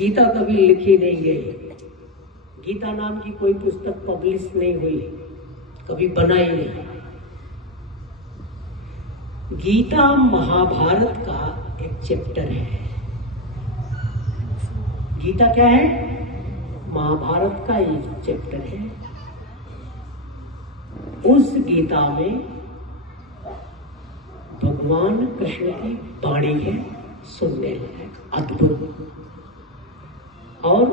गीता कभी लिखी नहीं गई, गीता नाम की कोई पुस्तक पब्लिश नहीं हुई, कभी बनाई नहीं। गीता महाभारत का एक चैप्टर है। गीता क्या है? महाभारत का एक चैप्टर है। उस गीता में भगवान कृष्ण की वाणी है, सुनने है अद्भुत। और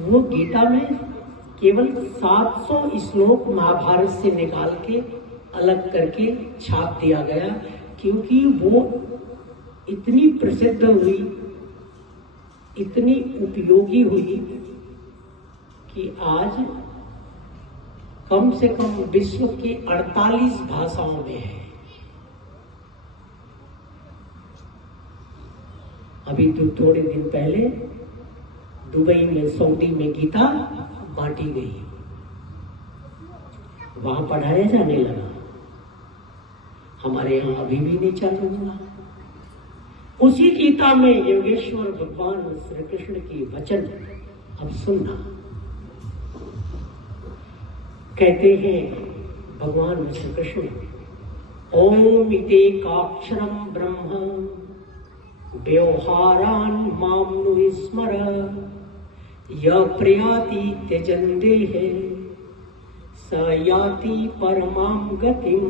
वो गीता में केवल 700 श्लोक महाभारत से निकाल के अलग करके छाप दिया गया, क्योंकि वो इतनी प्रसिद्ध हुई, इतनी उपयोगी हुई कि आज कम से कम विश्व की 48 भाषाओं में है। अभी तो थोड़े दिन पहले दुबई में, सऊदी में गीता बांटी गई, वहां पढ़ाया जाने लगा। हमारे यहां अभी भी नहीं चालू हुआ। उसी गीता में योगेश्वर भगवान श्री कृष्ण की वचन अब सुनना। कहते हैं भगवान श्री कृष्ण, ओम इतेकाक्षरम ब्रह्म व्यवहारान मामनु स्मर य प्रयाति त्यजन्ते है स याति परमाम गतिम।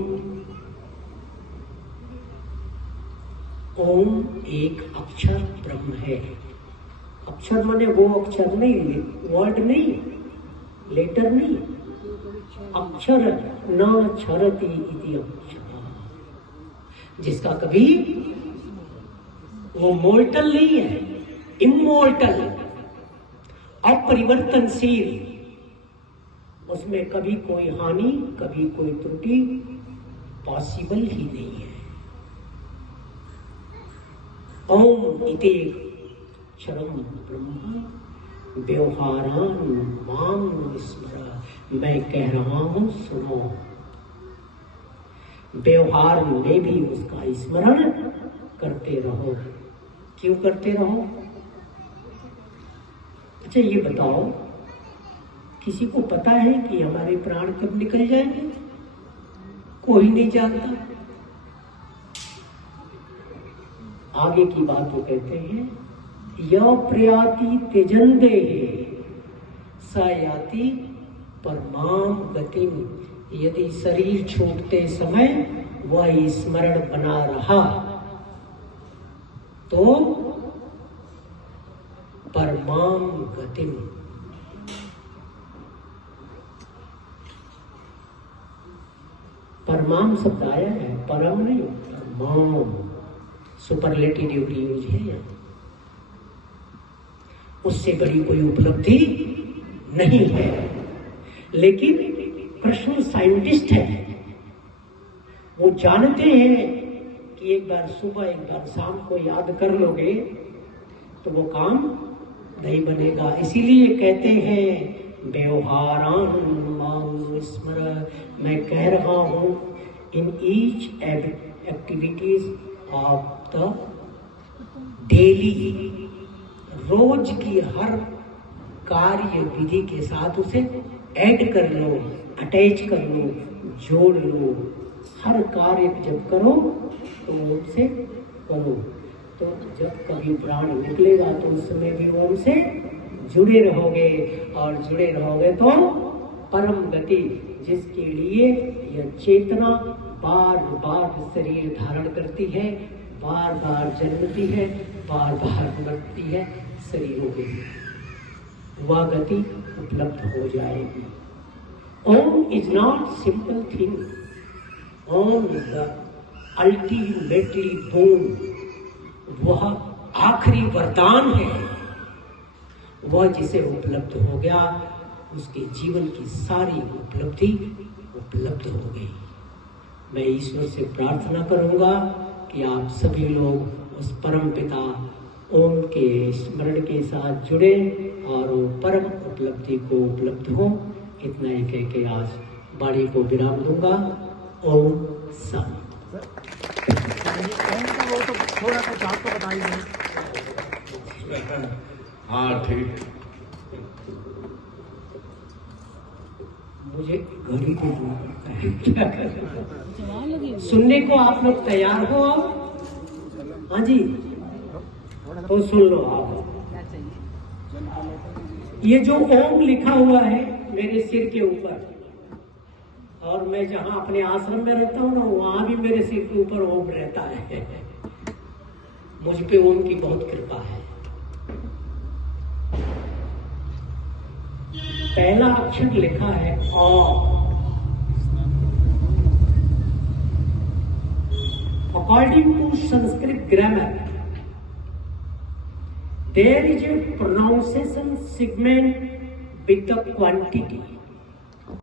ओम एक अक्षर ब्रह्म है। अक्षर माने वो अक्षर नहीं, वर्ड नहीं, लेटर नहीं, अक्षर न क्षरति इति अक्षर, जिसका कभी वो मोर्टल नहीं है, इमोर्टल, अपरिवर्तनशील। उसमें कभी कोई हानि, कभी कोई त्रुटि पॉसिबल ही नहीं है। ओम इति क्षरम ब्रह्म व्यवहारान माम स्मर। मैं कह रहा हूं, सुनो। व्यवहार में भी उसका स्मरण करते रहो। क्यों करते रहो? अच्छा ये बताओ, किसी को पता है कि हमारे प्राण कब निकल जाएंगे? कोई नहीं जानता। आगे की बात वो कहते हैं, य प्रयाति त्यजन्ते स याति परमाम गतिम। यदि शरीर छूटते समय वह स्मरण बना रहा तो परमाम गतिम। परमाम शब्द आया है, परम नहीं, परमाम सुपरलेटिव यूज है यहाँ। उससे बड़ी कोई उपलब्धि नहीं है। लेकिन कृष्ण साइंटिस्ट है, वो जानते हैं कि एक बार सुबह एक बार शाम को याद कर लोगे तो वो काम नहीं बनेगा। इसीलिए कहते हैं व्यवहारान माम स्मर। मैं कह रहा हूं, in each activities of the daily, रोज की हर कार्य विधि के साथ उसे ऐड कर लो, अटैच कर लो, जोड़ लो। हर कार्य जब करो तो उनसे करो, तो जब कभी प्राण निकलेगा तो उस समय भी वो उनसे जुड़े रहोगे, और जुड़े रहोगे तो परम गति, जिसके लिए यह चेतना बार बार शरीर धारण करती है, बार बार जन्मती है, बार बार मरती है शरीरों के, वह गति उपलब्ध हो जाएगी। Om is not simple thing, Om the ultimately boon, वह आखिरी वरदान है। वह जिसे उपलब्ध हो गया उसके जीवन की सारी उपलब्धि उपलब्ध हो गई। मैं ईश्वर से प्रार्थना करूंगा कि आप सभी लोग उस परम पिता ओम के स्मरण के साथ जुड़े और वो परम उपलब्धि को उपलब्ध हो। इतना ही कह के आज वाणी को विराम दूंगा। ओम शांति। वो तो थोड़ा कुछ आपको बताइए। हाँ ठीक। मुझे घड़ी पे दूर करता है, क्या करें? सुनने को आप लोग तैयार हो? आप हाँ जी, तो सुन लो आप। ये जो ओम लिखा हुआ है मेरे सिर के ऊपर, और मैं जहां अपने आश्रम में रहता हूं ना, वहां भी मेरे सिर के ऊपर ओम रहता है। मुझ पे ओम की बहुत कृपा है। पहला अक्षर लिखा है अ। According to Sanskrit grammar, there is a pronunciation segment with the quantity.